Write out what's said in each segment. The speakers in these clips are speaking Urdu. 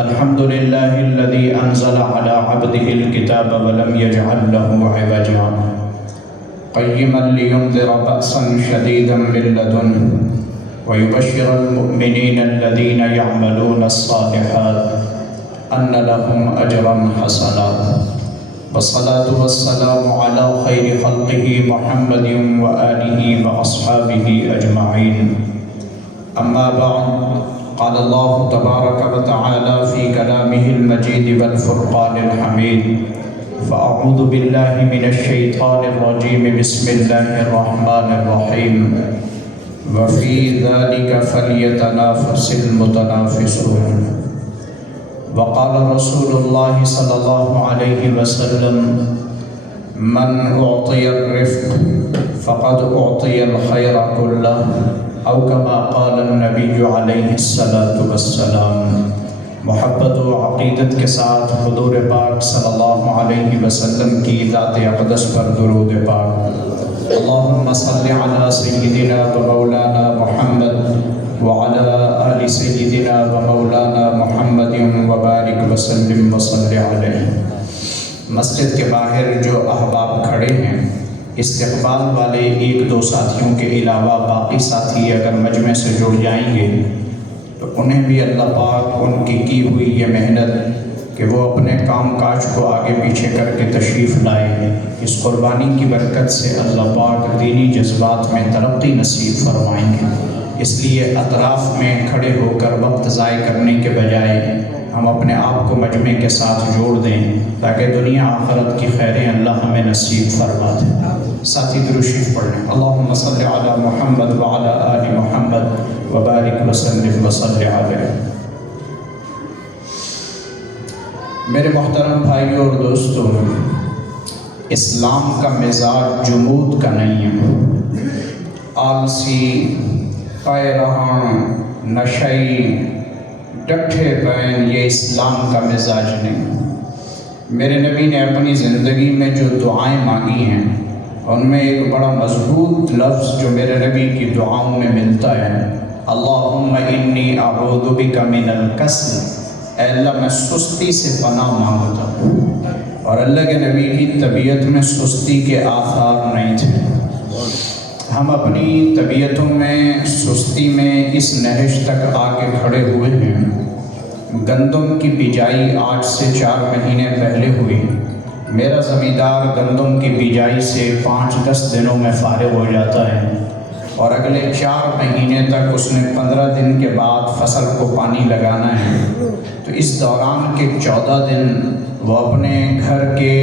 الحمد لله الذي أنزل على عبده الكتاب ولم يجعل له عوجا قيما لينذر بأسا شديدا من لدنه ويبشر المؤمنين الذين يعملون الصالحات أن لهم أجرا حسنا والصلاة والسلام على خير خلقه محمد وآله وأصحابه أجمعين أما بعد قال الله تبارك وتعالى في كلامه المجيد والفرقان الحميد فأعوذ بالله من الشيطان الرجيم بسم الله الرحمن الرحيم وفي ذلك فليتنافس المتنافسون وقال رسول الله صلى الله عليه وسلم من أعطي الرفق فقد أعطي الخير كله او کما قال النبی علیہ الصلاۃ والسلام۔ محبت و عقیدت کے ساتھ حضور پاک صلی اللہ علیہ وسلم کی ذات اقدس پر درود پاک۔ اللہم صل علی سیدنا و مولانا محمد وعلی آل سیدنا و مولانا محمد وبارک وسلم وصلی علیہ۔ مسجد کے باہر جو احباب کھڑے ہیں، استقبال والے ایک دو ساتھیوں کے علاوہ باقی ساتھی اگر مجمع سے جڑ جائیں گے تو انہیں بھی اللہ پاک ان کی ہوئی یہ محنت کہ وہ اپنے کام کاج کو آگے پیچھے کر کے تشریف لائیں، اس قربانی کی برکت سے اللہ پاک دینی جذبات میں ترقی نصیب فرمائیں گے۔ اس لیے اطراف میں کھڑے ہو کر وقت ضائع کرنے کے بجائے ہم اپنے آپ کو مجمع کے ساتھ جوڑ دیں تاکہ دنیا آخرت کی خیریں اللہ ہمیں نصیب فرما دے۔ ساتھی درود شریف پڑھ لیں۔ اللہم صل علی محمد وعلی آل محمد وبارک وسلم وصلی علیہ۔ میرے محترم بھائیوں اور دوستوں، اسلام کا مزاج جمود کا نہیں ہے، آلسی، پیرہن، نشئی، ڈٹھے بین، یہ اسلام کا مزاج نہیں۔ میرے نبی نے اپنی زندگی میں جو دعائیں مانگی ہیں ان میں ایک بڑا مضبوط لفظ جو میرے نبی کی دعاؤں میں ملتا ہے، اللہم انی اعوذ بک من الکسل، اے اللہ میں سستی سے پناہ مانگتا ہوں۔ اور اللہ کے نبی کی طبیعت میں سستی کے آثار نہیں تھے۔ ہم اپنی طبیعتوں میں سستی میں اس نہج تک آ کے کھڑے ہوئے ہیں۔ گندم کی بجائی آج سے 4 مہینے پہلے ہوئی۔ میرا زمیندار گندم کی بجائی سے 5-10 دنوں میں فارغ ہو جاتا ہے، اور اگلے 4 مہینے تک اس نے 15 دن کے بعد فصل کو پانی لگانا ہے۔ تو اس دوران کے 14 دن وہ اپنے گھر کے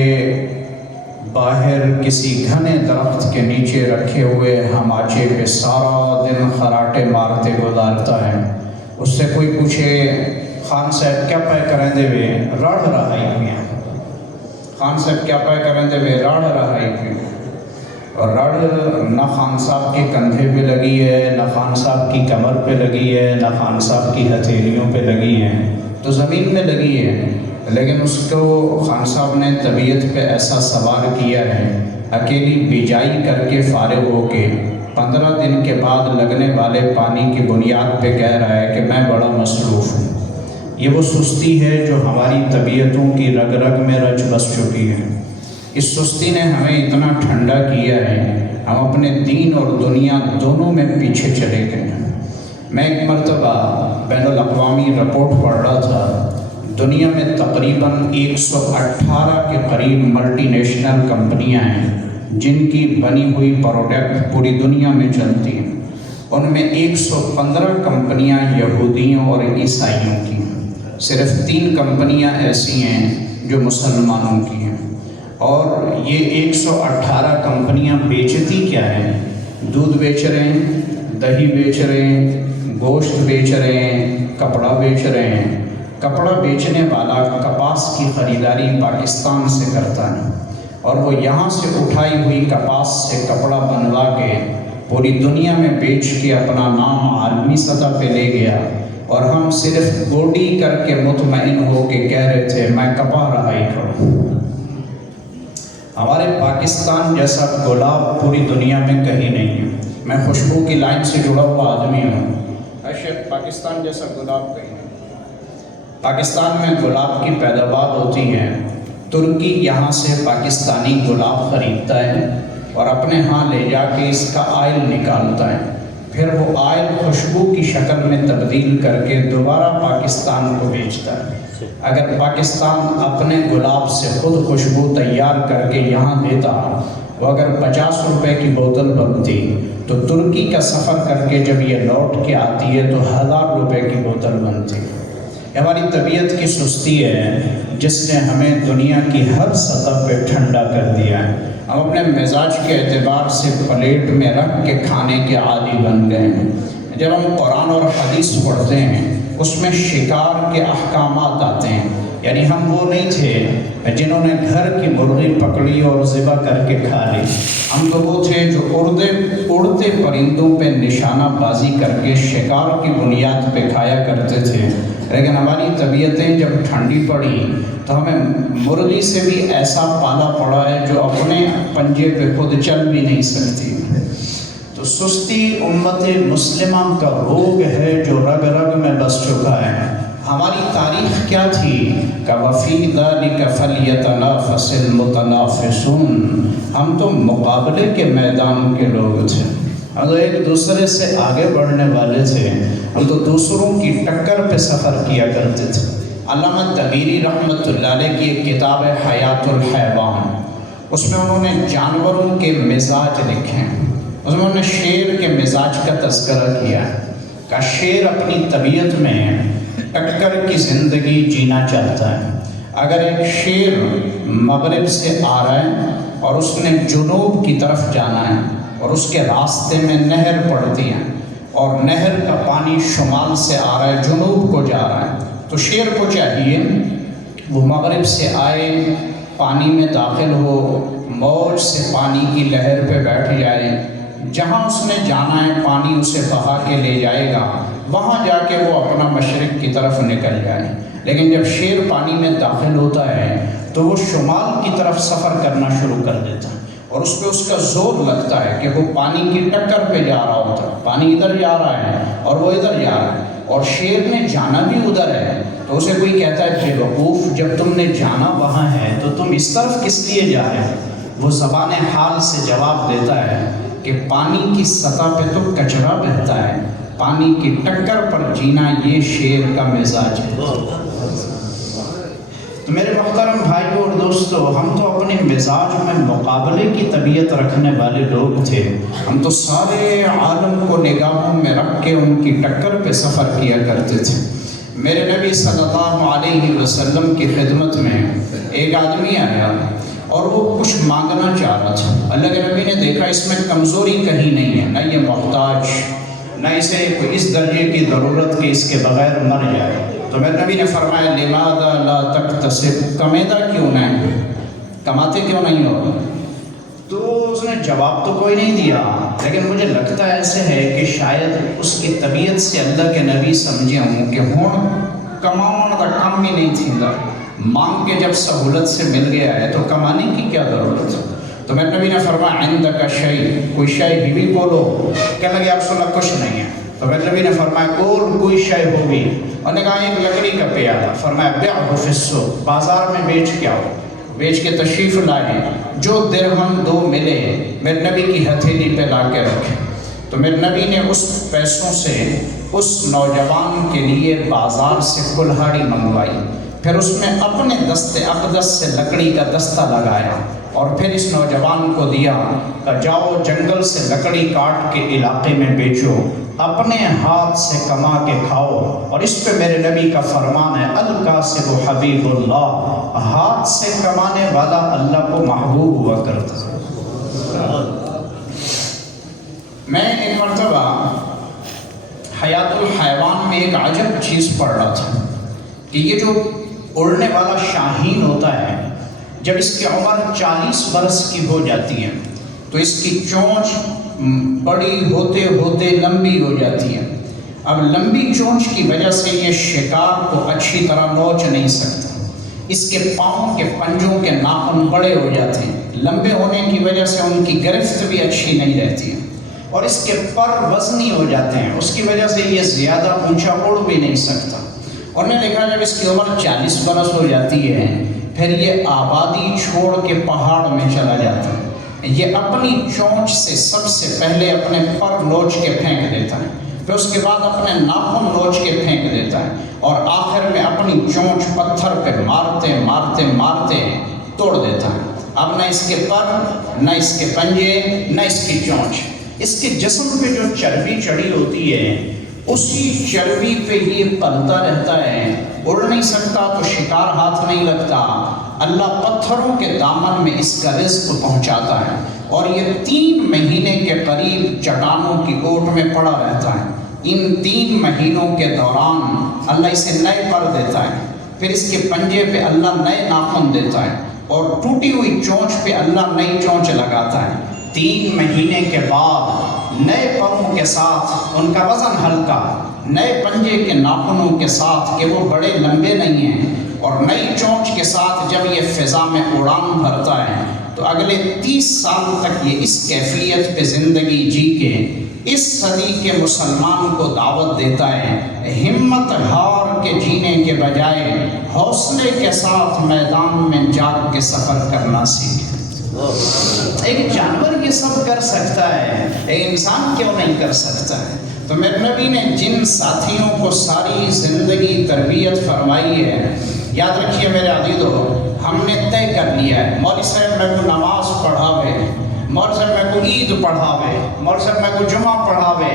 باہر کسی گھنے درخت کے نیچے رکھے ہوئے ہماچے پہ سارا دن خراٹے مارتے گزارتا ہے۔ اس سے کوئی پوچھے خان صاحب کیا پے کریں دے وے رڑ رہا ہی ہوئے، خان صاحب کیا پے کریں دے وے رڑ رہا ہی ہوئے، اور رڑ نہ خان صاحب کے کندھے پہ لگی ہے، نہ خان صاحب کی کمر پہ لگی ہے، نہ خان صاحب کی ہتھیلیوں پہ لگی ہے، تو زمین میں لگی ہے، لیکن اس کو خان صاحب نے طبیعت پہ ایسا سوار کیا ہے، اکیلی بجائی کر کے فارغ ہو کے 15 دن کے بعد لگنے والے پانی کی بنیاد پہ کہہ رہا ہے کہ میں بڑا مصروف ہوں۔ یہ وہ سستی ہے جو ہماری طبیعتوں کی رگ رگ میں رچ بس چکی ہے۔ اس سستی نے ہمیں اتنا ٹھنڈا کیا ہے، ہم اپنے دین اور دنیا دونوں میں پیچھے چلے گئے ہیں۔ میں ایک مرتبہ بین الاقوامی رپورٹ پڑھ رہا تھا، دنیا میں تقریباً 118 کے قریب ملٹی نیشنل کمپنیاں ہیں جن کی بنی ہوئی پروڈکٹ پوری دنیا میں چلتی ہیں۔ ان میں 115 کمپنیاں یہودیوں اور عیسائیوں کی ہیں، صرف 3 کمپنیاں ایسی ہیں جو مسلمانوں کی ہیں۔ اور یہ 118 کمپنیاں بیچتی کیا ہیں؟ دودھ بیچ رہے ہیں، دہی بیچ رہے ہیں، گوشت بیچ رہے ہیں، کپڑا بیچ رہے ہیں۔ کپڑا بیچنے والا کپاس کی خریداری پاکستان سے کرتا ہے، اور وہ یہاں سے اٹھائی ہوئی کپاس سے کپڑا بنوا کے پوری دنیا میں بیچ کے اپنا نام عالمی سطح پہ لے گیا، اور ہم صرف گوڈی کر کے مطمئن ہو کے کہہ رہے تھے میں کپا رہا ہی کروں۔ ہمارے پاکستان جیسا گلاب پوری دنیا میں کہیں نہیں ہے۔ میں خوشبو کی لائن سے جڑا ہوا آدمی ہوں، شاید پاکستان جیسا گلاب کہیں نہیں۔ پاکستان میں گلاب کی پیداوار ہوتی ہے، ترکی یہاں سے پاکستانی گلاب خریدتا ہے اور اپنے ہاں لے جا کے اس کا آئل نکالتا ہے، پھر وہ آئل خوشبو کی شکل میں تبدیل کر کے دوبارہ پاکستان کو بیچتا ہے۔ اگر پاکستان اپنے گلاب سے خود خوشبو تیار کر کے یہاں دیتا، وہ اگر 50 روپے کی بوتل بنتی تو ترکی کا سفر کر کے جب یہ لوٹ کے آتی ہے تو 1000 روپے کی بوتل بنتی۔ ہماری طبیعت کی سستی ہے جس نے ہمیں دنیا کی ہر سطح پہ ٹھنڈا کر دیا ہے۔ ہم اپنے مزاج کے اعتبار سے پلیٹ میں رکھ کے کھانے کے عادی بن گئے ہیں۔ جب ہم قرآن اور حدیث پڑھتے ہیں اس میں شکار کے احکامات آتے ہیں، یعنی ہم وہ نہیں تھے جنہوں نے گھر کی مرغی پکڑی اور ذبح کر کے کھا لی، ہم تو وہ تھے جو اڑتے پرندوں پہ نشانہ بازی کر کے شکار کی بنیاد پہ کھایا کرتے تھے۔ لیکن ہماری طبیعتیں جب ٹھنڈی پڑی تو ہمیں مرغی سے بھی ایسا پالا پڑا ہے جو اپنے پنجے پہ خود چل بھی نہیں سکتی۔ تو سستی امت مسلمہ کا روگ ہے جو رگ رگ میں بس چکا ہے۔ ہماری تاریخ کیا تھی کہ وَفِي ذَلِكَ فَلْيَتَنَافَسِ الْمُتَنَافِسُونَ، ہم تو مقابلے کے میدان کے لوگ تھے، ہم تو ایک دوسرے سے آگے بڑھنے والے تھے، ہم تو دوسروں کی ٹکر پہ سفر کیا کرتے تھے۔ علامہ طبیری رحمۃ اللہ علیہ کی ایک کتاب ہے حیات الحیوان، اس میں انہوں نے جانوروں کے مزاج لکھے ہیں، اس میں انہوں نے شیر کے مزاج کا تذکرہ کیا ہے کہ شیر اپنی طبیعت میں ٹکر کی زندگی جینا چاہتا ہے۔ اگر ایک شیر مغرب سے آ رہا ہے اور اس نے جنوب کی طرف جانا ہے اور اس کے راستے میں نہر پڑتی ہے اور نہر کا پانی شمال سے آ رہا ہے جنوب کو جا رہا ہے، تو شیر کو چاہیے وہ مغرب سے آئے، پانی میں داخل ہو، موج سے پانی کی لہر پہ بیٹھ جائے، جہاں اس نے جانا ہے پانی اسے بہا کے لے جائے گا، وہاں جا کے وہ اپنا مشرق کی طرف نکل جائے۔ لیکن جب شیر پانی میں داخل ہوتا ہے تو وہ شمال کی طرف سفر کرنا شروع کر دیتا ہے اور اس پہ اس کا زور لگتا ہے کہ وہ پانی کی ٹکر پہ جا رہا ہوتا ہے، پانی ادھر جا رہا ہے اور وہ ادھر جا رہا ہے اور شیر نے جانا بھی ادھر ہے، تو اسے کوئی کہتا ہے بے وقوف، جب تم نے جانا وہاں ہے تو تم اس طرف کس لیے جا رہے ہو؟ وہ زبان حال سے جواب دیتا ہے کہ پانی کی سطح پہ تو کچرا بہتا ہے، پانی کی ٹکر پر جینا یہ شیر کا مزاج ہے۔ تو میرے محترم بھائیوں اور دوستو، ہم تو اپنے مزاج میں مقابلے کی طبیعت رکھنے والے لوگ تھے، ہم تو سارے عالم کو نگاہوں میں رکھ کے ان کی ٹکر پہ سفر کیا کرتے تھے۔ میرے نبی صلی اللہ علیہ وسلم کی خدمت میں ایک آدمی آیا اور وہ کچھ مانگنا چاہ رہا تھا۔ اللہ کے نبی نے دیکھا اس میں کمزوری کہیں نہیں ہے، نہ یہ محتاج، نہ اسے کوئی اس درجے کی ضرورت کہ اس کے بغیر مر جائے۔ تو میرے نبی نے فرمایا لماذا لا تکتسب، کمیدا کیوں نہیں، کماتے کیوں نہیں ہو؟ تو اس نے جواب تو کوئی نہیں دیا، لیکن مجھے لگتا ایسے ہے کہ شاید اس کی طبیعت سے اللہ کے نبی سمجھے ہوں کہ ہون کماؤن کا کام ہی نہیں تھیندا، مانگ کے جب سہولت سے مل گیا ہے تو کمانے کی کیا ضرورت ہے؟ تو میرے نبی نے فرمایا عندک شیء، کوئی شے بھی بولو۔ کہنے لگے آپ سنا کچھ نہیں ہے۔ تو میرے نبی نے فرمایا کوئی شے ہوگی، اور نے کہا ایک لکڑی کا پیالہ، فرمایا بیعہ فی السوق، بازار میں بیچ کے آؤ۔ بیچ کے تشریف لائے، جو درہم 2 ملے میرے نبی کی ہتھیلی پہ لا کے رکھے۔ تو میرے نبی نے اس پیسوں سے اس نوجوان کے لیے بازار سے کلہاڑی منگوائی، پھر اس میں اپنے دست اقدس سے لکڑی کا دستہ لگایا اور پھر اس نوجوان کو دیا کہ جاؤ جنگل سے لکڑی کاٹ کے علاقے میں بیچو، اپنے ہاتھ سے کما کے کھاؤ۔ اور اس پہ میرے نبی کا فرمان ہے الکاسب حبیب اللہ، ہاتھ سے کمانے والا اللہ کو محبوب ہوا کرتا ہے۔ میں ایک مرتبہ حیات الحیوان میں ایک عجب چیز پڑھ رہا تھا کہ یہ جو اڑنے والا شاہین ہوتا ہے، جب اس کی عمر 40 برس کی ہو جاتی ہے تو اس کی چونچ بڑی ہوتے ہوتے لمبی ہو جاتی ہے۔ اب لمبی چونچ کی وجہ سے یہ شکار کو اچھی طرح نوچ نہیں سکتا، اس کے پاؤں کے پنجوں کے ناخن بڑے ہو جاتے ہیں، لمبے ہونے کی وجہ سے ان کی گرفت بھی اچھی نہیں رہتی ہے، اور اس کے پر وزنی ہو جاتے ہیں، اس کی وجہ سے یہ زیادہ اونچا اڑ بھی نہیں سکتا۔ انہوں نے لکھا جب اس کی عمر 40 برس ہو جاتی ہے پھر یہ آبادی چھوڑ کے پہاڑ میں چلا جاتا ہے، یہ اپنی چونچ سے سب سے پہلے اپنے پر نوچ کے پھینک دیتا ہے، پھر اس کے بعد اپنے ناخن نوچ کے پھینک دیتا ہے، اور آخر میں اپنی چونچ پتھر پہ مارتے مارتے مارتے توڑ دیتا ہے۔ اب نہ اس کے پر، نہ اس کے پنجے، نہ اس کی چونچ، اس کے جسم پہ جو چربی چڑھی ہوتی ہے اسی چربی پہ یہ پلتا رہتا ہے، اڑ نہیں سکتا تو شکار ہاتھ نہیں لگتا۔ اللہ پتھروں کے دامن میں اس کا رزق پہنچاتا ہے، اور یہ 3 مہینے کے قریب چٹانوں کی اوٹ میں پڑا رہتا ہے۔ ان 3 مہینوں کے دوران اللہ اسے نئے پر دیتا ہے، پھر اس کے پنجے پہ اللہ نئے ناخن دیتا ہے، اور ٹوٹی ہوئی چونچ پہ اللہ نئی چونچ لگاتا ہے۔ 3 مہینے کے بعد نئے پروں کے ساتھ، ان کا وزن ہلکا، نئے پنجے کے ناخنوں کے ساتھ کہ وہ بڑے لمبے نہیں ہیں، اور نئی چونچ کے ساتھ جب یہ فضا میں اڑان بھرتا ہے تو اگلے 30 سال تک یہ اس کیفیت پہ زندگی جی کے اس صدی کے مسلمان کو دعوت دیتا ہے، ہمت ہار کے جینے کے بجائے حوصلے کے ساتھ میدان میں جاگ کے سفر کرنا سیکھے۔ ایک جانور یہ سب کر سکتا ہے، ایک انسان کیوں نہیں کر سکتا ہے؟ تو میرے نبی نے جن ساتھیوں کو ساری زندگی تربیت فرمائی ہے، یاد رکھیے میرے عزیزو، ہم نے طے کر لیا ہے مولوی صاحب میں کو نماز پڑھاوے، مولوی صاحب میں کو عید پڑھاوے، مولوی صاحب میں کو جمعہ پڑھاوے،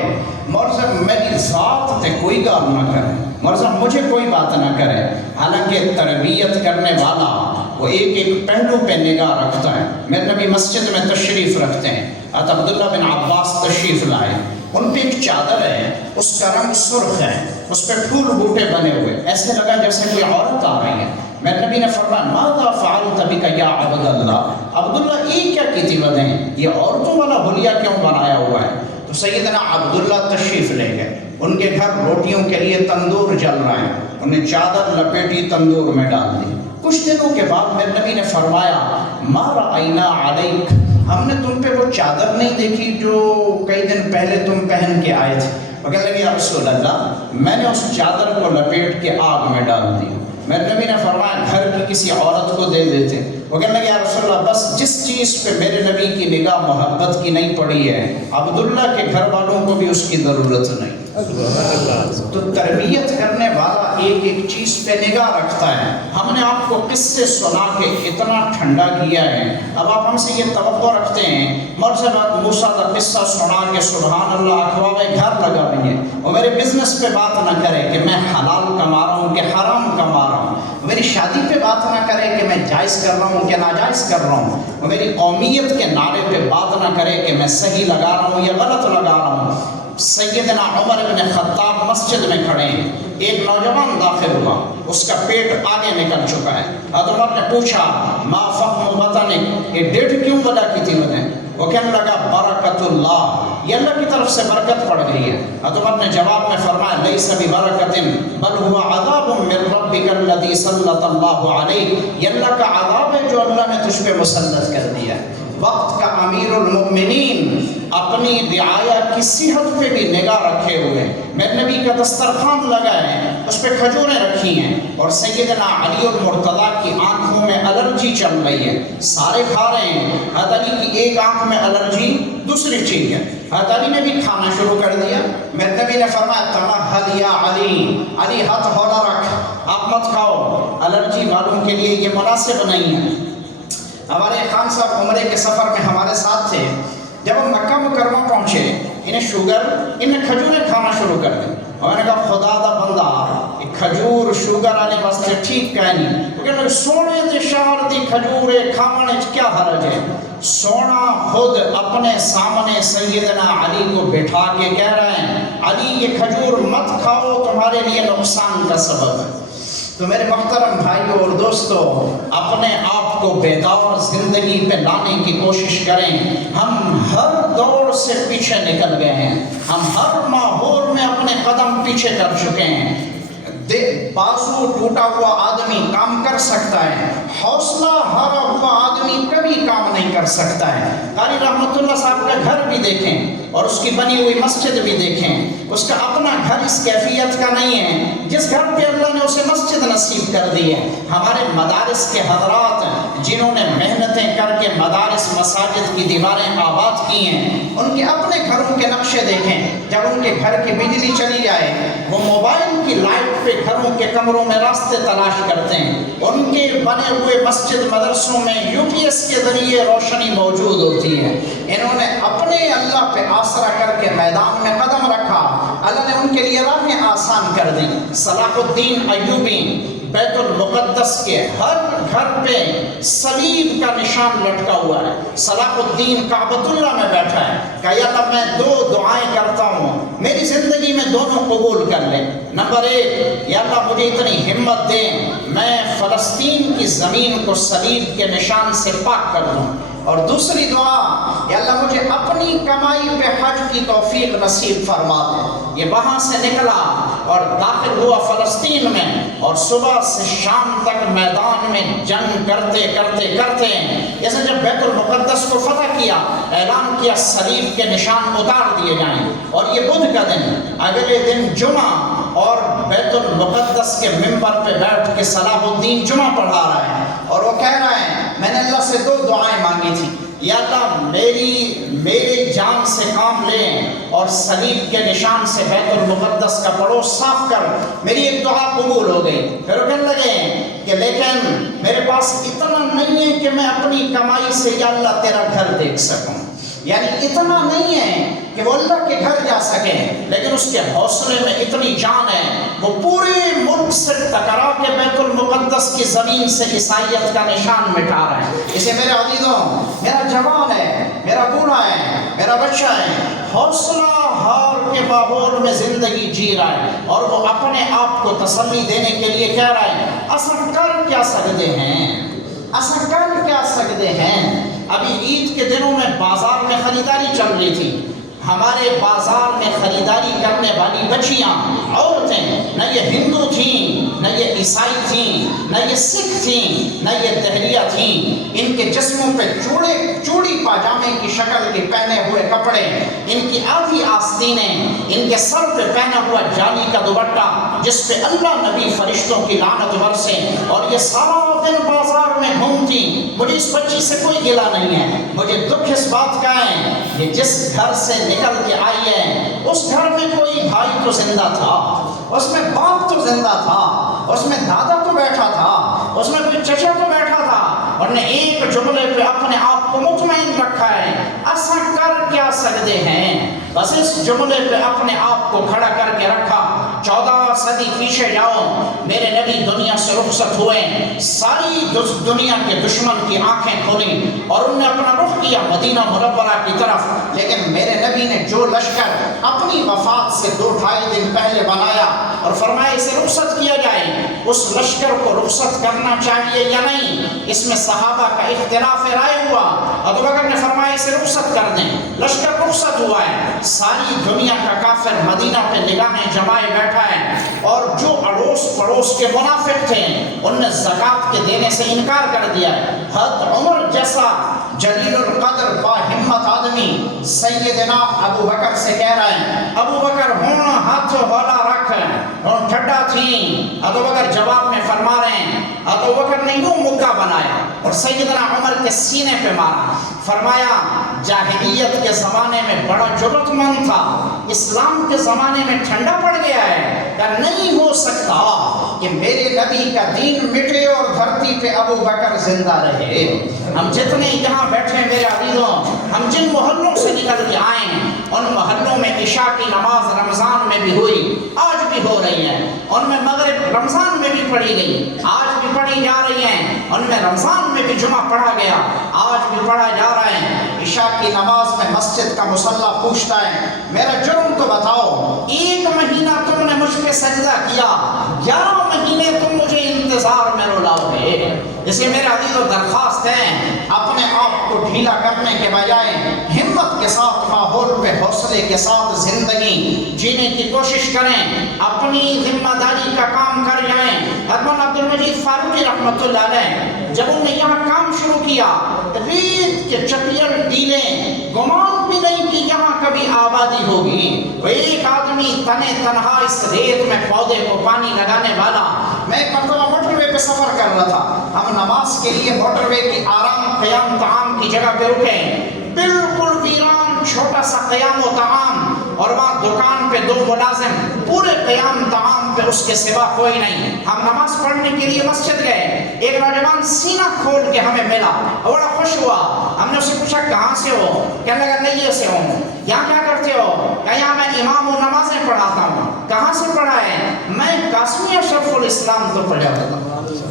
مولوی صاحب میری ذات تے کوئی گال نہ کرے، مولوی صاحب مجھے کوئی بات نہ کرے۔ حالانکہ تربیت کرنے والا وہ ایک ایک پہلو پہ نگاہ رکھتا ہے۔ میرے نبی مسجد میں تشریف رکھتے ہیں، حضرت عبداللہ بن عباس تشریف لائے، ان پہ ایک چادر ہے، اس کا رنگ سرخ ہے، اس پہ پھول بوٹے بنے ہوئے، ایسے لگا جیسے کوئی عورت آ رہی ہے۔ میرے نبی نے فرمایا ماذا فعلت بک یا عبداللہ، عبداللہ یہ کیا کی تھی ودیں، یہ عورتوں والا حلیہ کیوں بنایا ہوا ہے؟ تو سیدنا عبداللہ تشریف لے گئے، ان کے گھر روٹیوں کے لیے تندور جل رہا ہے، انہیں چادر لپیٹی تندور میں ڈال دی۔ کچھ دنوں کے بعد میرے نبی نے فرمایا ما رأینا علیک، ہم نے تم پہ وہ چادر نہیں دیکھی جو کئی دن پہلے تم پہن کے آئے تھے۔ وہ کہنے لگے یا رسول اللہ، میں نے اس چادر کو لپیٹ کے آگ میں ڈال دی۔ میرے نبی نے فرمایا گھر کی کسی عورت کو دے دیتے۔ وہ کہنے لگے یا رسول اللہ، بس جس چیز پہ میرے نبی کی نگاہ محبت کی نہیں پڑی ہے، عبداللہ کے گھر والوں کو بھی اس کی ضرورت نہیں۔ تو تربیت کرنے والا ایک ایک چیز پہ نگاہ رکھتا ہے۔ ہم نے آپ کو قصے سنا کے اتنا ٹھنڈا کیا ہے، اب آپ ہم سے یہ توقع رکھتے ہیں مولوی صاحب موسیٰ کا قصہ سنا کے سبحان اللہ اخواہ گھر لگا دیں گے، وہ میرے بزنس پہ بات نہ کرے کہ میں حلال کما رہا ہوں کہ حرام کما رہا ہوں، میری شادی پہ بات نہ کرے کہ میں جائز کر رہا ہوں کہ ناجائز کر رہا ہوں، وہ میری قومیت کے نعرے پہ بات نہ کرے کہ میں صحیح لگا رہا ہوں یا غلط لگا رہا ہوں۔ سیدنا عمر بن خطاب مسجد میں کھڑے ہیں، ایک نوجوان داخل ہوا، اس کا پیٹ آگے نکل چکا ہے۔ حضرت عمر نے پوچھا ما فہم وطنک، یہ ڈیڑھ کیوں ودا کی تھی وجہ؟ وہ کہنے لگا برکت اللہ، یہ اللہ کی طرف سے برکت پڑ گئی ہے۔ حضرت عمر نے جواب میں فرمایا لیس ببرکت بل هو عذاب من ربک الذی سلط اللہ علیک، یہ اللہ کا عذاب ہے جو اللہ نے تجھ پہ مسلط کر دیا ہے۔ وقت کا امیر المؤمنین اپنی رعایا کی صحت پہ بھی نگاہ رکھے ہوئے، میرے نبی کا دسترخوان لگا ہے، اس پہ کھجوریں رکھی ہیں، اور سیدنا علی المرتضیٰ کی آنکھوں میں الرجی چل رہی ہے، سارے کھا رہے ہیں، حضرت علی کی ایک آنکھ میں الرجی دوسری چیز ہے، حضرت علی نے بھی کھانا شروع کر دیا۔ میرے نبی نے فرمایا تمہل یا علی، علی ہاتھ ہولا رکھ، آپ مت کھاؤ، الرجی والوں کے لیے یہ مناسب نہیں ہے۔ ہمارے خان صاحب عمرے کے سفر میں ہمارے ساتھ تھے، جب ہم مکہ مکرمہ پہنچے انہیں شوگر، انہیں کھجوریں کھانا شروع کر دی، اور میں نے کہا خدا دا بندہ کھجور شوگر آنے واسطے ٹھیک کہیں نہیں، وہ کہنے لگے سونے دے شہر دی کھجورے کھانے کیا حرج ہے؟ سونا خود اپنے سامنے سیدنا علی کو بٹھا کے کہہ رہے ہیں علی یہ کھجور مت کھاؤ، تمہارے لیے نقصان کا سبب ہے۔ تو میرے محترم بھائیوں اور دوستوں، اپنے آپ کو بیدار زندگی پہ لانے کی کوشش کریں۔ ہم ہر دور سے پیچھے نکل گئے ہیں، ہم ہر ماحول میں اپنے قدم پیچھے کر چکے ہیں۔ بازو ٹوٹا ہوا آدمی کام کر سکتا ہے، حوصلہ ہارا ہوا آدمی کبھی کام نہیں کر سکتا ہے۔ قاری رحمت اللہ صاحب کا گھر بھی دیکھیں اور اس کی بنی ہوئی مسجد بھی دیکھیں، اس کا اپنا گھر اس کیفیت کا نہیں ہے جس گھر پہ اللہ نے اسے مسجد نصیب کر دی ہے۔ ہمارے مدارس کے حضرات جنہوں نے محنتیں کر کے مدارس مساجد کی دیواریں آباد کی ہیں، ان کے اپنے گھروں کے نقشے دیکھیں۔ جب ان کے گھر کی بجلی چلی جائے وہ موبائل کی لائٹ پہ گھروں کے کمروں میں راستے تلاش کرتے ہیں۔ ان کے بنے ہوئے مسجد مدرسوں میں UPS کے ذریعے روشنی موجود ہوتی ہے۔ انہوں نے اپنے اللہ پہ آسرا کر کے میدان میں قدم رکھا، اللہ نے ان کے لیے راہیں آسان کر دی۔ صلاح الدین ایوبی بیت المقدس کے ہر گھر پہ صلیب کا نشان لٹکا ہوا ہے۔ صلاح الدین کعبۃ اللہ میں بیٹھا ہے کہ یا اللہ میں 2 دعائیں کرتا ہوں، میری زندگی میں دونوں قبول کر لیں۔ نمبر 1، یا اللہ مجھے اتنی ہمت دے میں فلسطین کی زمین کو صلیب کے نشان سے پاک کر دوں، اور دوسری دعا، یا اللہ مجھے اپنی کمائی پہ حج کی توفیق نصیب فرما دے۔ یہ وہاں سے نکلا اور داخل ہوا فلسطین میں، اور صبح سے شام تک میدان میں جنگ کرتے کرتے کرتے جیسے جب بیت المقدس کو فتح کیا، اعلان کیا صلیب کے نشان اتار دیے جائیں، اور یہ بدھ کا دن، اگلے دن جمعہ، اور بیت المقدس کے ممبر پہ بیٹھ کے صلاح الدین جمعہ پڑھا رہا ہے، اور وہ کہہ رہا ہے میں نے اللہ سے 2 دعائیں مانگی تھی، یا اللہ میرے جان سے کام لے اور صلیب کے نشان سے بیت المقدس کا پڑوس صاف کر، میری ایک دعا قبول ہو گئی۔ پھر وہ کہنے لگے کہ لیکن میرے پاس اتنا نہیں ہے کہ میں اپنی کمائی سے یا اللہ تیرا گھر دیکھ سکوں، یعنی اتنا نہیں ہے کہ وہ اللہ کے گھر جا سکے، لیکن اس کے حوصلے میں اتنی جان ہے وہ پورے ملک سے ٹکرا کے بیت المقدس کی زمین سے عیسائیت کا نشان مٹا رہے ہیں۔ اسے میرے عزیزوں، میرا جوان ہے، میرا بوڑھا ہے، میرا بچہ ہے، حوصلہ ہار کے ماحول میں زندگی جی رہا ہے، اور وہ اپنے آپ کو تسلی دینے کے لیے کہہ رہا ہے اصل کر کیا سکتے ہیں، اصل کر کیا سکتے ہیں۔ ابھی عید کے دنوں میں بازار میں خریداری چل رہی تھی، ہمارے بازار میں خریداری کرنے والی بچیاں، عورتیں، نہ یہ ہندو تھیں، نہ یہ عیسائی تھیں، نہ یہ سکھ تھیں، نہ یہ دہریہ تھیں، ان کے جسموں پہ چوڑی پاجامے کی شکل کے پہنے ہوئے کپڑے، ان کی آدھی آستینیں، ان کے سر پہ پہنا ہوا جالی کا دوپٹہ جس پہ اللہ نبی فرشتوں کی لعنت برسے، اور یہ سارا دن بازار میں گھومتی۔ مجھے اس بچی سے کوئی گلہ نہیں ہے، مجھے دکھ اس بات کا ہے کہ جس گھر سے نکل کے آئی ہے اس گھر میں کوئی بھائی تو زندہ تھا، اس میں باپ تو زندہ تھا، اس میں دادا تو بیٹھا تھا، اس میں کوئی چچا تو بیٹھا تھا، اور نے ایک جملے پہ اپنے آپ کو مطمئن رکھا ہے ایسا کر کیا سکتے ہیں، بس اس جملے پہ اپنے آپ کو کھڑا کر کے رکھا۔ 14 صدی پیچھے جاؤ، میرے نبی دنیا سے رخصت ہوئے، ساری دنیا کے دشمن کی آنکھیں کھولیں اور انہوں نے اپنا رخ کیا مدینہ منورہ کی طرف، لیکن میرے نبی نے جو لشکر اپنی وفات سے 2-2.5 دن پہلے بنایا اور فرمایا اسے رخصت کیا جائے، اس لشکر کو رخصت کرنا چاہیے یا نہیں، اس میں صحابہ کا اختلاف رائے ہوا۔ ابو بکر نے فرمایا اسے رخصت کر دیں، لشکر رخصت ہوا ہے، ساری دنیا کا کافر مدینہ پہ نگاہیں جمائے بیٹھا ہے، اور جو اڑوس پڑوس کے منافق تھے ان نے زکوٰۃ کے دینے سے انکار کر دیا ہے۔ حضرت عمر جیسا جلیل القدر با ہمت آدمی سیدنا ابو بکر سے کہہ رہا ہے ابو بکر ہون ہاتھ ہولا رکھ، ہون ٹھڈا تھی۔ ابو بکر جواب میں فرما رہے ہیں، ابو بکر نے یوں مکہ بنایا اور سیدنا عمر کے سینے پہ مارا، فرمایا جاہلیت کے زمانے میں بڑا جرأت مند تھا، اسلام کے زمانے میں ٹھنڈا پڑ گیا ہے، کہ نہیں ہو سکتا کہ میرے نبی کا دین مٹے اور دھرتی پہ ابو بکر زندہ رہے۔ ہم جتنے یہاں بیٹھے میرے عزیزوں، ہم جن محلوں سے نکل کے آئے ان محلوں میں عشاء کی نماز رمضان میں بھی ہوئی، آج بھی ہو رہی ہے، ان میں مغرب رمضان میں بھی پڑھی گئی، آج بھی پڑھی جا رہی ہیں، ان میں رمضان میں بھی جمعہ پڑھا گیا، آج بھی پڑھا جا رہا ہے۔ عشاء کی نماز میں مسجد کا مصلی پوچھتا ہے میرا جرم تو بتاؤ، 1 مہینہ تم نے مجھ پہ سجدہ کیا، 11 مہینے تم مجھے انتظار میں رلاؤ گے۔ اسے میرے عزیز و درخواست ہے اپنے آپ کو ڈھیلا کرنے کے بجائے ہمت ہمت کے ساتھ ماحول پہ حوصلے کے ساتھ زندگی جینے کی کوشش کریں، اپنی ذمہ داری کا کام کر جائیں۔ حضرت عبد المجید فاروقی رحمۃ اللہ علیہ جب انہوں نے یہاں کام شروع کیا، ریت کے چپیل ٹیلیں، گمان بھی نہیں کہ یہاں کبھی آبادی ہوگی۔ وہ ایک آدمی تنے تنہا اس ریت میں پودے کو پانی لگانے والا۔ میں ایک مرتبہ موٹر وے پہ سفر کر رہا تھا، ہم نماز کے لیے موٹر وے کی آرام قیام طعام کی جگہ پہ رکے، بالکل ویران چھوٹا سا قیام و طعام، اور وہاں دکان پہ 2 ملازم، پورے قیام طعام پہ اس کے سوا کوئی نہیں۔ ہم نماز پڑھنے کے لیے مسجد گئے، ایک نوجوان سینہ کھول کے ہمیں ملا، بڑا خوش ہوا۔ ہم نے اسے پوچھا کہاں سے ہو؟ کہنے لگا نہیں سے ہوں۔ یہاں کیا کرتے ہو؟ کہ یہاں میں امام و نمازیں پڑھاتا ہوں۔ کہاں سے پڑھا ہے؟ میں قاسمی اشرف الاسلام تو پڑھا ہوتا ہوں،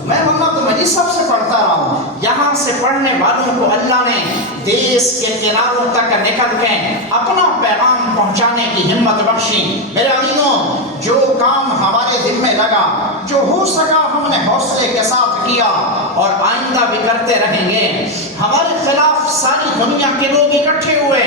میں محمد مجید صاحب سے پڑھتا رہا ہوں۔ یہاں سے پڑھنے والوں کو اللہ نے دیس کے کناروں تک نکل کے اپنا پیغام پہنچانے کی ہمت بخشی۔ میرے عزیزوں، جو کام ہمارے ذمہ لگا، جو ہو سکا ہم نے حوصلے کے ساتھ کیا اور آئندہ بھی کرتے رہیں گے۔ ہمارے خلاف ساری دنیا کے لوگ اکٹھے ہوئے،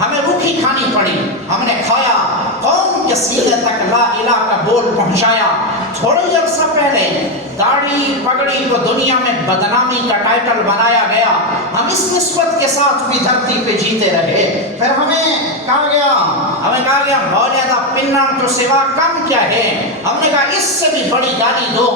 ہمیں روکھی کھانی پڑی، ہم نے کھایا، قوم کے سینے تک لا الہ کا بول پہنچایا۔ تھوڑی عرصہ پہلے داڑھی پگڑی کو دنیا میں بدنامی کا ٹائٹل بنایا گیا، ہم اس نسبت کے ساتھ بھی دھرتی پہ جیتے رہے۔ پھر ہمیں کہا گیا مولیدہ پنن تو سوا کم کیا ہے؟ ہم نے کہا اس سے بھی بڑی گالی دو،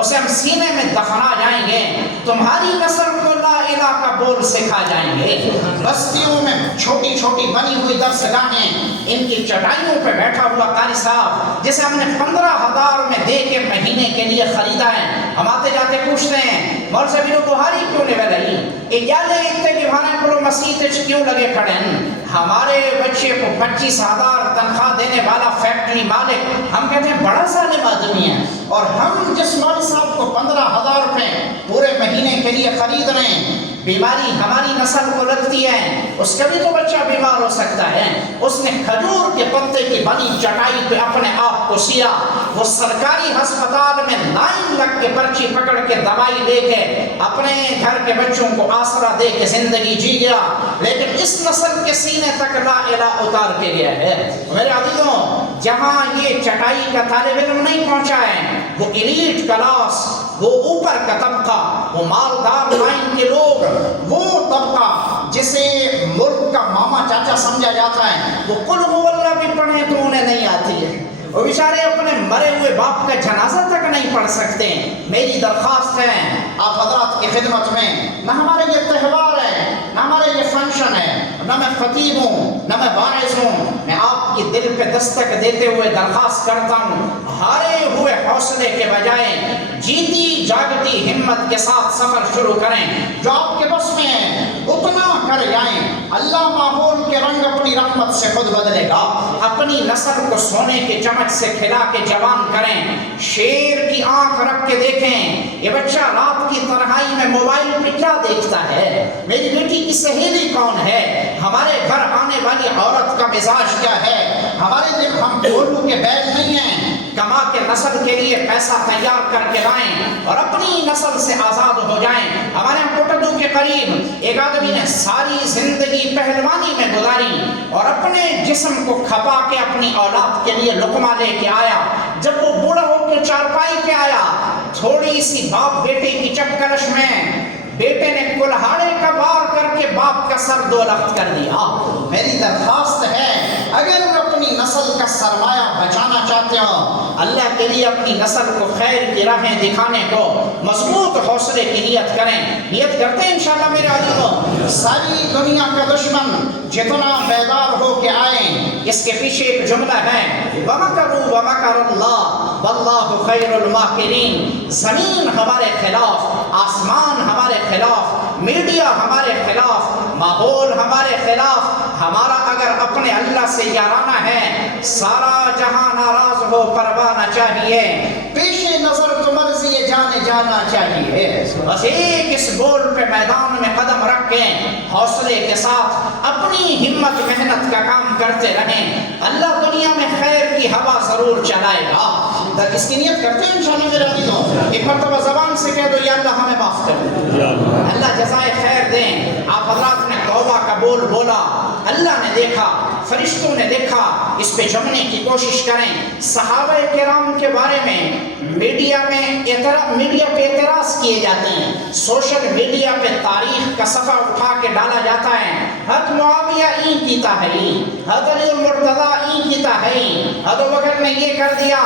اسے ہم سینے میں دفنا جائیں گے، تمہاری نسل کو لا الہ کا بول سکھا جائیں گے۔ بستیوں میں چھوٹی چھوٹی بنی ہوئی درسگاہیں، ان کی چٹائیوں پہ بیٹھا ہوا قاری صاحب جسے ہم نے 15,000 میں دے کے مہینے کے لیے خریدا ہے، ہم آتے جاتے پوچھتے ہیں مول سے بھی بہاری کیوں نہیں رہی، اجالے اتنے کہ پرو مسیح کیوں لگے کھڑے ہیں؟ ہمارے بچے کو 25,000 تنخواہ دینے والا فیکٹری مالک، ہم کہتے ہیں بڑا ظالم آدمی ہے، اور ہم جس مول صاحب کو 15,000 روپے پورے مہینے کے لیے خرید رہے ہیں، بیماری ہماری نسل کو لگتی ہے، اس کا بھی تو بچہ بیمار ہو سکتا ہے۔ اس نے کھجور کے پتے کی بنی چٹائی پہ اپنے آپ کو سیا، وہ سرکاری ہسپتال میں لائن لگ کے پرچی پکڑ کے دوائی لے کے اپنے گھر کے بچوں کو آسرا دے کے زندگی جی گیا، لیکن اس نسل کے سینے تک لا الہ اتار کے گیا ہے۔ میرے عزیزوں، جہاں یہ چٹائی کا طالب علم نہیں پہنچا ہے، وہ ایلیٹ کلاس، وہ اوپر کا طبقہ، وہ مالدار لائن کے لوگ، وہ طبقہ جسے ملک کا ماما چاچا سمجھا جاتا ہے، وہ قل هو اللہ بھی پڑھیں تو انہیں نہیں آتی ہے، وہ بیچارے اپنے مرے ہوئے باپ کا جنازہ تک نہیں پڑھ سکتے۔ میری درخواست ہے آپ حضرات کی خدمت میں، نہ ہمارے یہ تہوار ہے، نہ ہمارے یہ فنکشن ہے، نہ میں خطیب ہوں، نہ میں واعظ ہوں، میں آپ کی دل پہ دستک دیتے ہوئے درخواست کرتا ہوں، ہارے ہوئے حوصلے کے بجائے جیتی جاگتی ہمت کے ساتھ سفر شروع کریں، جو آپ کے بس میں ہے اتنا کر جائیں، اللہ ماحول کے رنگ اپنی رحمت سے خود بدلے گا۔ اپنی نسل کو سونے کے چمچ سے کھلا کے جوان کریں، شیر کی آنکھ رکھ کے دیکھیں یہ بچہ رات کی تنہائی میں موبائل پہ کیا دیکھتا ہے، میری بیٹی کی سہیلی کون ہے، ہمارے گھر آنے والی عورت کا مزاج کیا ہے، ہمارے دل ہم ڈھولو کے بیل نہیں ہیں، کما کے نسل کے لیے پیسہ تیار کر کے لائیں اور اپنی نسل سے آزاد ہو جائیں۔ ہمارے یہاں کوٹڈو کے قریب ایک آدمی نے ساری زندگی پہلوانی میں گزاری اور اپنے جسم کو کھپا کے اپنی اولاد کے لیے لقمہ لے کے آیا، جب وہ بوڑھا ہو کے چارپائی پہ آیا، تھوڑی سی باپ بیٹے کی چپکلش میں بیٹے نے کلہاڑے کا وار کر کے باپ کا سر 2 لخت کر دیا۔ میری درخواست ہے اگر اپنی نسل کا سرمایہ بچانا چاہتے ہو، اللہ کے لیے اپنی نسل کو خیر کی راہیں دکھانے کو مضبوط حوصلے کی نیت کریں، نیت کرتے ہیں انشاءاللہ میرے عزیزوں۔ ساری دنیا کا دشمن جتنا بیدار ہو کے آئیں، اس کے پیچھے ایک جملہ ہے وَمَكَرُوا وَمَكَرَ اللَّهُ وَاللَّهُ خَيْرُ الْمَاكِرِينَ۔ زمین ہمارے خلاف، آسمان ہمارے خلاف، میڈیا ہمارے خلاف، ماحول ہمارے خلاف، ہمارا اگر اپنے اللہ سے یارانہ ہے، سارا جہاں ناراض ہو پروانہ چاہیے، پیش نظر تو مرضی جانے جانا چاہیے، بس ایک اس گول پہ میدان میں قدم رکھ کے حوصلے کے ساتھ اپنی ہمت محنت کا کام کرتے رہیں، اللہ دنیا میں خیر کی ہوا ضرور چلائے گا۔ اس کی نیت کرتے ہیں انشاءاللہ میرے عزیزوں، ایک مرتبہ زبان سے کہہ دو یا اللہ ہمیں معاف کر دے، اللہ جزائے خیر دیں۔ آپ حضرات نے توبہ کا بول بولا، اللہ نے دیکھا، فرشتوں نے دیکھا، اس پہ جمنے کی کوشش کریں۔ صحابہ کرام کے بارے میں میڈیا پہ اعتراض کیے جاتے ہیں، سوشل میڈیا پہ تاریخ کا صفحہ اٹھا کے ڈالا جاتا ہے، حضرت معاویہ این کیتا ہے، حضرت علی المرتضیٰ این کیتا ہے، حضرت بکر نے یہ کر دیا۔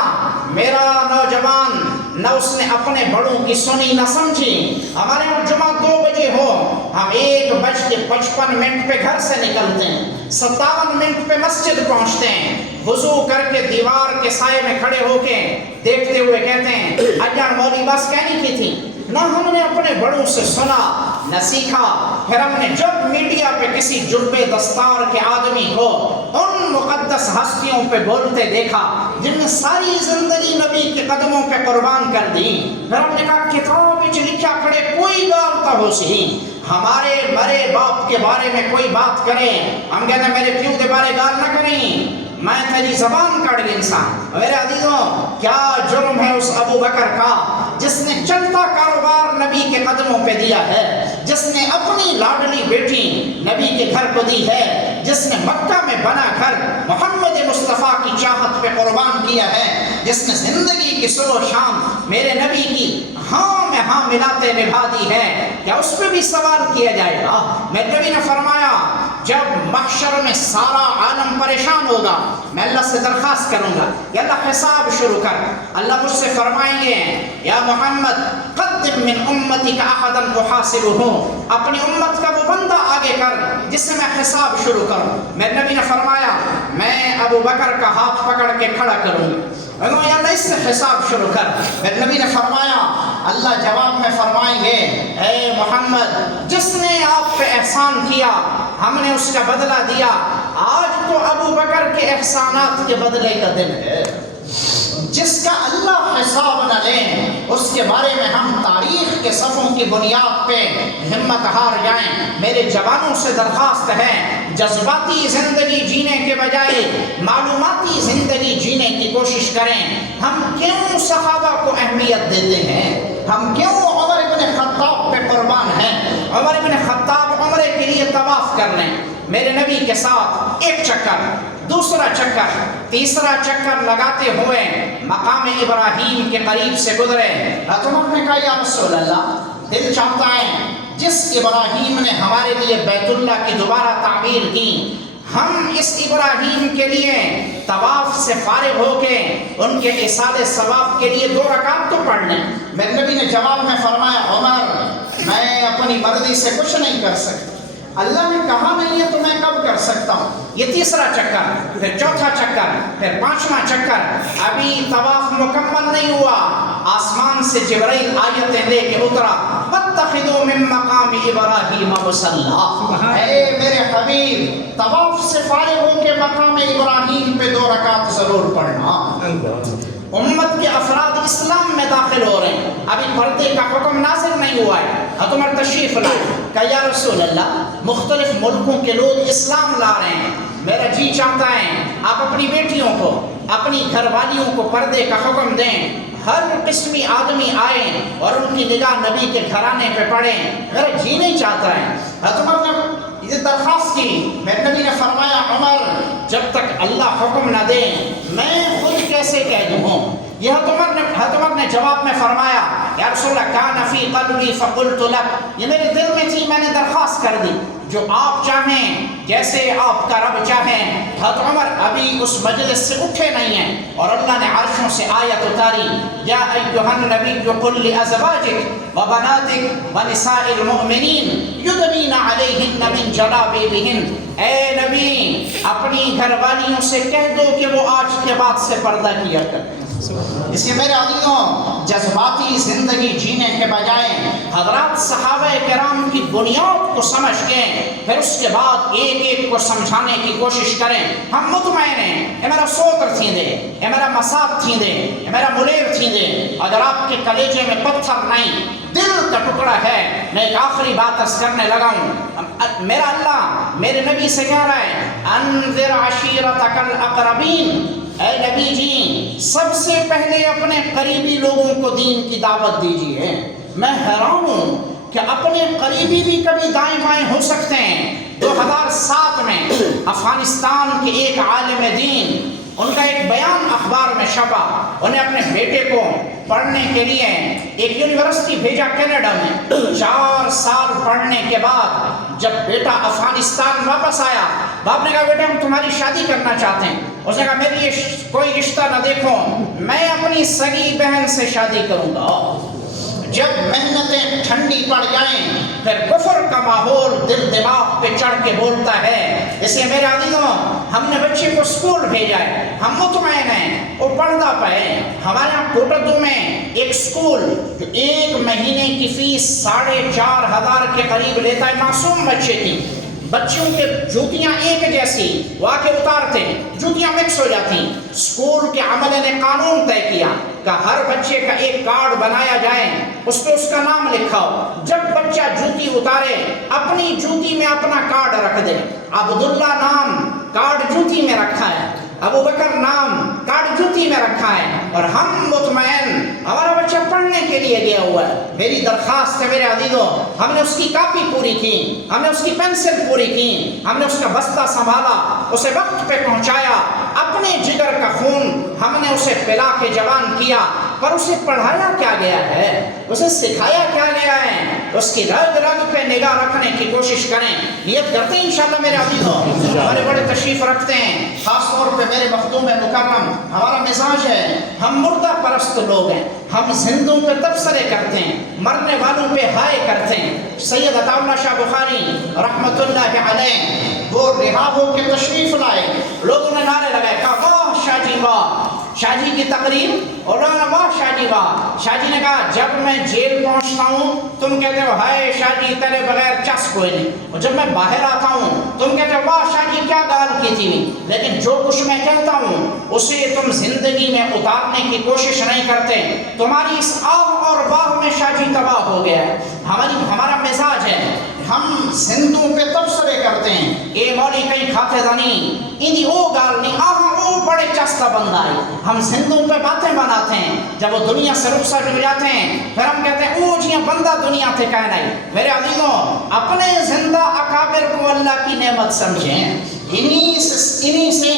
میرا نوجوان نہ اس نے اپنے بڑوں کی سنی نہ سمجھی۔ ہمارے یہاں جمعہ 2 بجے ہو، ہم 1:55 پہ گھر سے نکلتے ہیں، 57 منٹ پہ مسجد پہنچتے ہیں، وضو کر کے دیوار کے سائے میں کھڑے ہو کے دیکھتے ہوئے کہتے ہیں اجان مولوی بس کہنی کی تھی، نہ ہم نے اپنے بڑوں سے سنا نہ سیکھا۔ پھر ہم نے جب میڈیا پہ کسی جبے دستار کے آدمی کو ان مقدس ہستیوں پہ بولتے دیکھا جن نے ساری زندگی نبی کے قدموں پہ قربان کر دی، پھر ہم نے کہا کتاب وچ لکھا کھڑے کوئی گالتا ہو سی، ہمارے مرے باپ کے بارے میں کوئی بات کرے، ہم کہتے ہیں میرے پیو کے بارے گال نہ کریں، میں تیری زبان کاٹ گئی انسان۔ میرے عزیزوں، کیا جرم ہے اس ابو بکر کا جس نے چلتا کاروبار نبی کے قدموں پہ دیا ہے، جس نے اپنی لاڈلی بیٹی نبی کے گھر کو دی ہے، جس نے مکہ میں بنا گھر محمد مصطفیٰ کی چاہت پہ قربان کیا ہے، جس نے زندگی کی صبح و شام میرے نبی کی ہاں میں ہاں ملاتے نبھا دی ہے، کیا اس پہ بھی سوال کیا جائے گا؟ میرے نبی نے فرمایا جب محشر میں سارا عالم پریشان ہوگا میں اللہ سے درخواست کروں گا کہ اللہ حساب شروع کر۔ اللہ مجھ سے فرمائیں گے یا محمد قدم من امتی کا احدا احاسبہ، اپنی امت کا وہ بندہ آگے کر جس سے میں حساب شروع کروں۔ میرے نبی نے فرمایا میں ابو بکر کا ہاتھ پکڑ کے کھڑا کروں گا، یا اللہ اس سے حساب شروع کر۔ میرے نبی نے فرمایا اللہ جواب میں فرمائیں گے اے محمد جس نے آپ پہ احسان کیا ہم نے اس کا بدلہ دیا، آج تو ابو بکر کے احسانات کے بدلے کا دن ہے۔ جس کا اللہ حساب نہ لیں اس کے بارے میں ہم تاریخ کے صفوں کی بنیاد پہ ہمت ہار جائیں۔ میرے جوانوں سے درخواست ہے جذباتی زندگی جینے کے بجائے معلوماتی زندگی جینے کی کوشش کریں۔ ہم کیوں صحابہ کو اہمیت دیتے ہیں؟ ہم کیوں عمر ابن خطاب پہ قربان ہیں؟ عمر ابن خطاب عمرے کے لیے طواف کر لیں، میرے نبی کے ساتھ ایک چکر، دوسرا چکر، تیسرا چکر لگاتے ہوئے مقام ابراہیم کے قریب سے گزرے۔ عمر نے کہا یا رسول اللہ دل چاہتا ہے جس ابراہیم نے ہمارے لیے بیت اللہ کی دوبارہ تعمیر کی، ہم اس ابراہیم کے لیے طواف سے فارغ ہو کے ان کے ایصال ثواب کے لیے 2 رکعت تو پڑھ لیں۔ میرے نبی نے جواب میں فرمایا عمر میں اپنی مرضی سے کچھ نہیں کر سکتا، اللہ نے کہا نہیں ہے تو میں کب کر سکتا ہوں؟ یہ تیسرا چکر، پھر چوتھا چکر، پھر 5واں چکر، ابھی طواف مکمل نہیں ہوا، آسمان سے جبرائیل آیتیں لے کے اترا واتخذوا من مقام ابراہیم مصلی، اے میرے حبیب طواف سے فارغ ہو کے مقام ابراہیم پہ 2 رکعت ضرور پڑھنا۔ امت کے افراد اسلام میں داخل ہو رہے ہیں، ابھی پردے کا حکم نازل نہیں ہوا ہے، عمر تشریف لائے، کہا یا رسول اللہ مختلف ملکوں کے لوگ اسلام لا رہے ہیں، میرا جی چاہتا ہے آپ اپنی بیٹیوں کو اپنی گھر والیوں کو پردے کا حکم دیں، ہر قسمی آدمی آئے اور ان کی نگاہ نبی کے گھرانے پہ پڑیں، میرا جی نہیں چاہتا ہے۔ عمر نے یہ درخواست کی، میرے نبی نے فرمایا عمر جب تک اللہ حکم نہ دے میں خود کیسے کہہ دوں؟ یہ حضرت عمر نے جواب میں فرمایا یا رسول اللہ کان فی قلبی فقلت لک، یہ میرے دل میں تھی میں نے درخواست کر دی، جو آپ چاہیں جیسے آپ کا رب چاہیں۔ حضرت عمر ابھی اس مجلس سے اٹھے نہیں ہیں اور اللہ نے عرشوں سے آیت اتاری یا ایھا النبی قل لازواجک وبناتک ونساء المؤمنین یدنین علیہن من جلابیبہن، اے نبی اپنی گھر والیوں سے کہہ دو کہ وہ آج کے بعد سے پردہ کیا کریں۔ اس لیے میرے عزیزوں جذباتی زندگی جینے کے بجائے حضرات صحابہ کرام کی بنیاد کو سمجھ کے پھر اس کے بعد ایک ایک کو سمجھانے کی کوشش کریں۔ ہم مطمئن ہیں اے میرا سوتر تھی دے، اے میرا مساب تھی دے، اے میرا ملیر تھی دے، اگر آپ کے کلیجے میں پتھر نہیں دل کا ٹکڑا ہے۔ میں ایک آخری بات عرض کرنے لگا ہوں، میرا اللہ میرے نبی سے کہہ رہا ہے انذر عشیرتک الاقربین، اے نبی جی سب سے پہلے اپنے قریبی لوگوں کو دین کی دعوت دیجیے۔ میں حیران ہوں کہ اپنے قریبی بھی کبھی دائیں بائیں ہو سکتے ہیں، 2007 میں افغانستان کے ایک عالم دین، ان کا ایک بیان اخبار میں چھپا، انہیں اپنے بیٹے کو پڑھنے کے لیے ایک یونیورسٹی بھیجا کینیڈا میں۔ 4 سال پڑھنے کے بعد جب بیٹا افغانستان واپس آیا، باپ نے کہا بیٹا ہم تمہاری شادی کرنا چاہتے ہیں۔ اس نے کہا میرے لیے کوئی رشتہ نہ دیکھو، میں اپنی سگی بہن سے شادی کروں گا۔ جب محنتیں ٹھنڈی پڑ جائیں پھر کفر کا ماحول دل دماغ پہ چڑھ کے بولتا ہے۔ اس لیے میرے عزیزوں، ہم نے بچے کو اسکول بھیجا ہے، ہم مطمئن ہیں وہ پڑھتا پائے۔ ہمارے یہاں کوٹدو میں ایک اسکول جو 1 مہینے کی فیس 4,500 کے قریب لیتا ہے، معصوم بچے کی، بچوں کے جوتیاں ایک جیسی، وہ آ کے اتارتے، جوتیاں مکس ہو جاتی۔ اسکول کے عملے نے قانون طے کیا کہ ہر بچے کا ایک کارڈ بنایا جائے، اس پہ اس کا نام لکھا ہو۔ جب بچہ جوتی اتارے اپنی جوتی میں اپنا کارڈ رکھ دے۔ عبداللہ نام کارڈ جوتی میں رکھا ہے، ابو بکر نام کارڈ جوتی میں رکھا ہے، اور ہم مطمئن ہمارا بچہ پڑھنے کے لیے گیا ہوا ہے۔ میری درخواست ہے میرے عزیزوں، ہم نے اس کی کاپی پوری کی، ہم نے اس کی پینسل پوری کی، ہم نے اس کا بستہ سنبھالا، اسے وقت پہ پہنچایا، اپنے جگر کا خون ہم نے اسے پلا کے جوان کیا، پر اسے پڑھایا کیا گیا ہے، اسے سکھایا کیا گیا ہے؟ اس کی رگ رگ پہ نگاہ رکھنے کی کوشش کریں۔ نیت کرتے ہیں انشاءاللہ میرے عزیزوں، ہمارے بڑے تشریف رکھتے ہیں، خاص طور پہ میرے مخدوم مکرم، ہمارا مزاج ہے ہم مردہ پرست لوگ ہیں، ہم زندوں پہ تبصرے کرتے ہیں، مرنے والوں پہ ہائے کرتے ہیں۔ سید عطا اللہ شاہ بخاری رحمت اللہ علیہ وہ رہا ہو کے تشریف لائے، لوگوں نے نعرے لگائے، کہا واہ شاہ جی واہ، شاہ جی کی تقریر، اور واہ شاہ جی واہ۔ شاہ جی نے کہا جب میں جیل پہنچتا ہوں تم کہتے ہو ہائے شاہ جی تیرے بغیر چس کوئی نہیں، اور جب میں باہر آتا ہوں تم کہتے ہو واہ شاہ جی کیا گال کی تھی، لیکن جو کچھ میں کہتا ہوں اسے تم زندگی میں اتارنے کی کوشش نہیں کرتے۔ تمہاری اس آہ اور واہ میں شاہ جی تباہ ہو گیا ہے۔ ہمارا مزاج ہے ہم زندوں پہ تبصرے کرتے ہیں، اے مولی کہیں کھاتے دانی اندی او گال نہیں، آہاں او بڑے چستہ بندہ ہے۔ ہم زندوں پہ باتیں بناتے ہیں، جب وہ دنیا سے رخصت ہو جاتے ہیں پھر ہم کہتے ہیں او جی بندہ دنیا تھے کہنا ہے۔ میرے عزیزوں، اپنے زندہ اکابر کو اللہ کی نعمت سمجھیں، انہی سے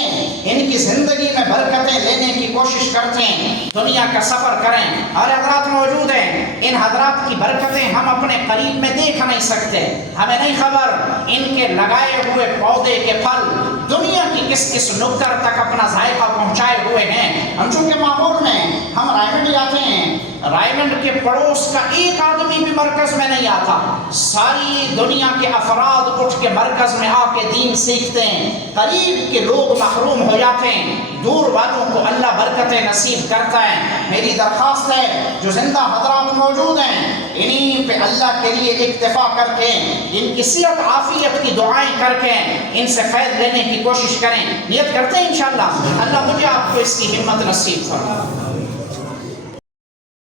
ان کی زندگی میں برکتیں لینے کی کوشش کرتے ہیں، دنیا کا سفر کریں۔ اور حضرات موجود ہیں، ان حضرات کی برکتیں ہم اپنے قریب میں دیکھ نہیں سکتے، ہمیں نہیں خبر ان کے لگائے ہوئے پودے کے پھل دنیا کی کس کس نکر تک اپنا ذائقہ پہنچائے ہوئے ہیں۔ ہم چونکہ ماحول میں ہم رائمنڈ جاتے ہیں، رائمنڈ کے پڑوس کا ایک آدمی بھی مرکز میں نہیں آتا، ساری دنیا کے افراد اٹھ کے مرکز میں آ کے دین سیکھتے ہیں۔ قریب کے لوگ محروم ہو جاتے ہیں، دور والوں کو اللہ برکتیں نصیب کرتا ہے۔ میری درخواست ہے جو زندہ حضرات موجود ہیں انہیں پہ اللہ کے لیے اکتفا کر کے، ان کی صحت عافیت کی دعائیں کر کے ان سے فیض لینے کی کوشش کریں۔ نیت کرتے ہیں انشاءاللہ اللہ مجھے آپ کو اس کی ہمت نصیب فرمائے۔